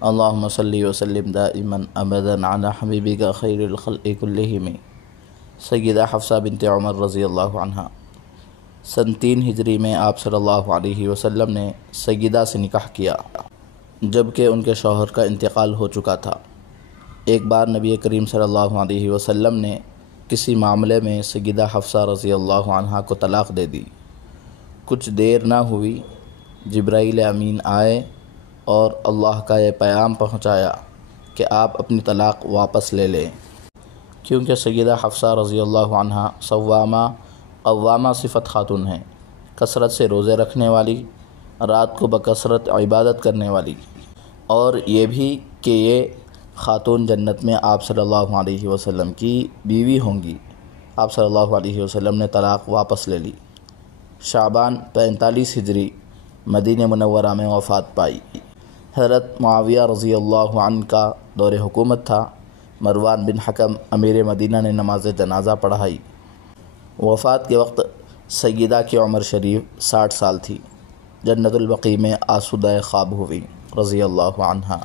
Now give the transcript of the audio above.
اللہم صلی وسلم دائما ابدا علی حبیبک خیر الخلق کلہم سیدہ حفصہ بنت عمر رضی اللہ عنہ۔ سن 3 ہجری میں آپ صلی اللہ علیہ وسلم نے سیدہ سے نکاح کیا جبکہ ان کے شوہر کا انتقال ہو چکا تھا۔ ایک بار نبی کریم صلی اللہ علیہ وسلم نے کسی معاملے میں سیدہ حفصہ رضی اللہ عنہ کو طلاق دے دی۔ کچھ دیر نہ ہوئی جبرائیل امین آئے اور اللہ کا یہ پیام پہنچایا کہ آپ اپنی طلاق واپس لے لیں، کیونکہ سیدہ حفصہ رضی اللہ عنہ صوامہ قوامہ صفت خاتون ہیں، کثرت سے روزے رکھنے والی، رات کو بکثرت عبادت کرنے والی، اور یہ بھی کہ یہ خاتون جنت میں آپ صلی اللہ علیہ وسلم کی بیوی ہوں گی۔ آپ صلی اللہ علیہ وسلم نے طلاق واپس لے لی۔ شعبان 45 ہجری مدینہ منورہ میں وفات پائی۔ حضرت معاویہ رضی اللہ عنہ کا دور حکومت تھا۔ مروان بن حکم امیر مدینہ نے نماز جنازہ پڑھائی۔ وفات کے وقت سیدہ کی عمر شریف 60 سال تھی۔ جنت البقیع میں آسودہ خواب ہوئی رضی اللہ عنہ۔